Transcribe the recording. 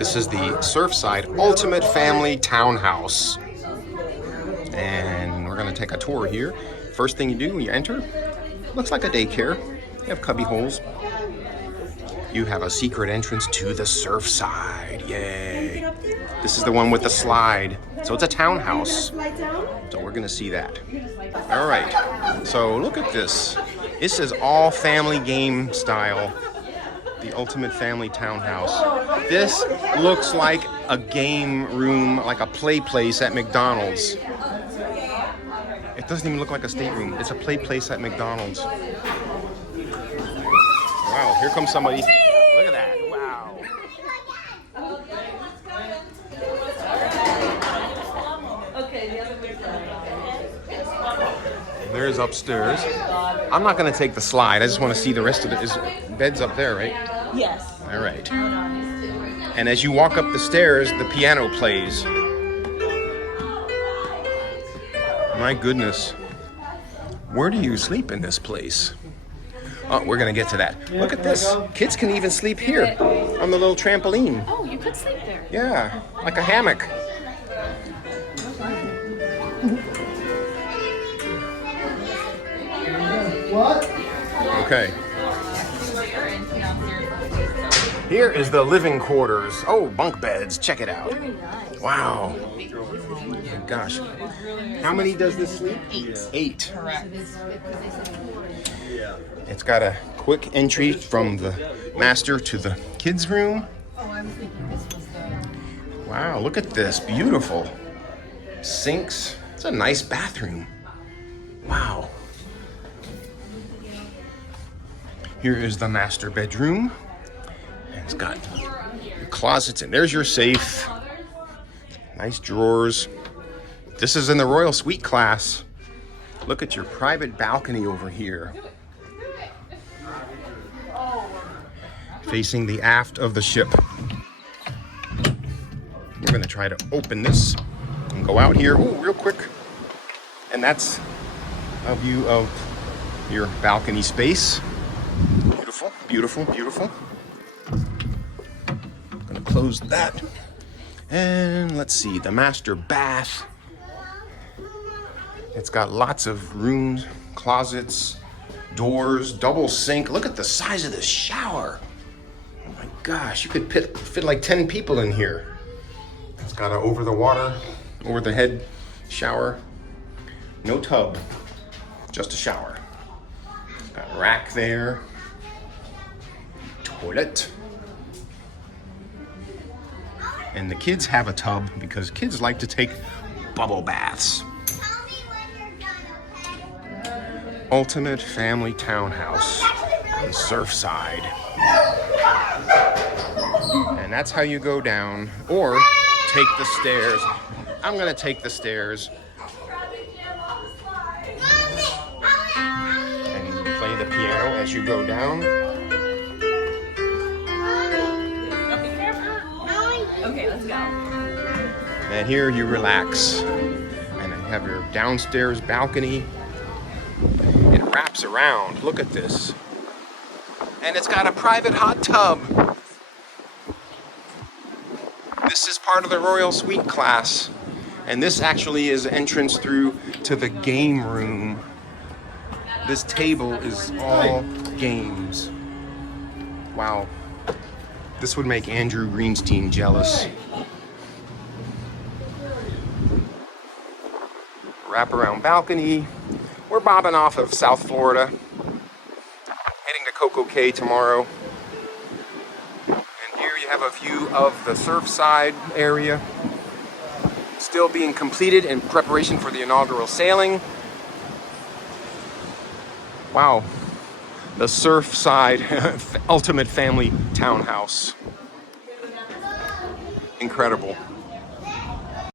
This is the Surfside Ultimate Family Townhouse. And we're gonna take a tour here. First thing you do when you enter, looks like a daycare. You have cubby holes. You have a secret entrance to the Surfside, yay. This is the one with the slide. So it's a townhouse. So we're gonna see that. All right, so look at this. This is all family game style. The Ultimate Family Townhouse. This looks like a game room, like a play place at McDonald's. It doesn't even look like a stateroom. It's a play place at McDonald's. Wow, here comes somebody. Look at that, wow. There's upstairs. I'm not gonna take the slide. I just wanna see the rest of it. Is bed's up there, right? Yes. All right. And as you walk up the stairs, the piano plays. My goodness. Where do you sleep in this place? Oh, we're gonna get to that. Look at this. Kids can even sleep here on the little trampoline. Oh, you could sleep there. Yeah, like a hammock. What? Okay. Here is the living quarters. Oh, bunk beds. Check it out. Wow. Oh, gosh. How many does this sleep? 8. Correct. It's got a quick entry from the master to the kids' room. Wow, look at this. Beautiful. Sinks. It's a nice bathroom. Wow. Here is the master bedroom. And it's got your closets, and there's your safe. Nice drawers. This is in the Royal Suite class. Look at your private balcony over here. Facing the aft of the ship. We're gonna try to open this and go out here. Oh, real quick. And that's a view of your balcony space. Beautiful, beautiful, beautiful. I'm gonna close that. And let's see, the master bath. It's got lots of rooms, closets, doors, double sink. Look at the size of this shower. Oh my gosh, you could fit like 10 people in here. It's got an over the head shower. No tub, just a shower. Got a rack there. Toilet. And the kids have a tub because kids like to take bubble baths. Ultimate Family Townhouse in Surfside. And that's how you go down, or take the stairs. I'm gonna take the stairs. And you play the piano as you go down. Okay, let's go. And here you relax. And you have your downstairs balcony. It wraps around. Look at this. And it's got a private hot tub. This is part of the Royal Suite class. And this actually is entrance through to the game room. This table is all games. Wow. This would make Andrew Greenstein jealous. Wraparound balcony. We're bobbing off of South Florida. Heading to Coco Cay tomorrow. And here you have a view of the Surfside area. Still being completed in preparation for the inaugural sailing. Wow. The Surfside Ultimate Family Townhouse. Incredible.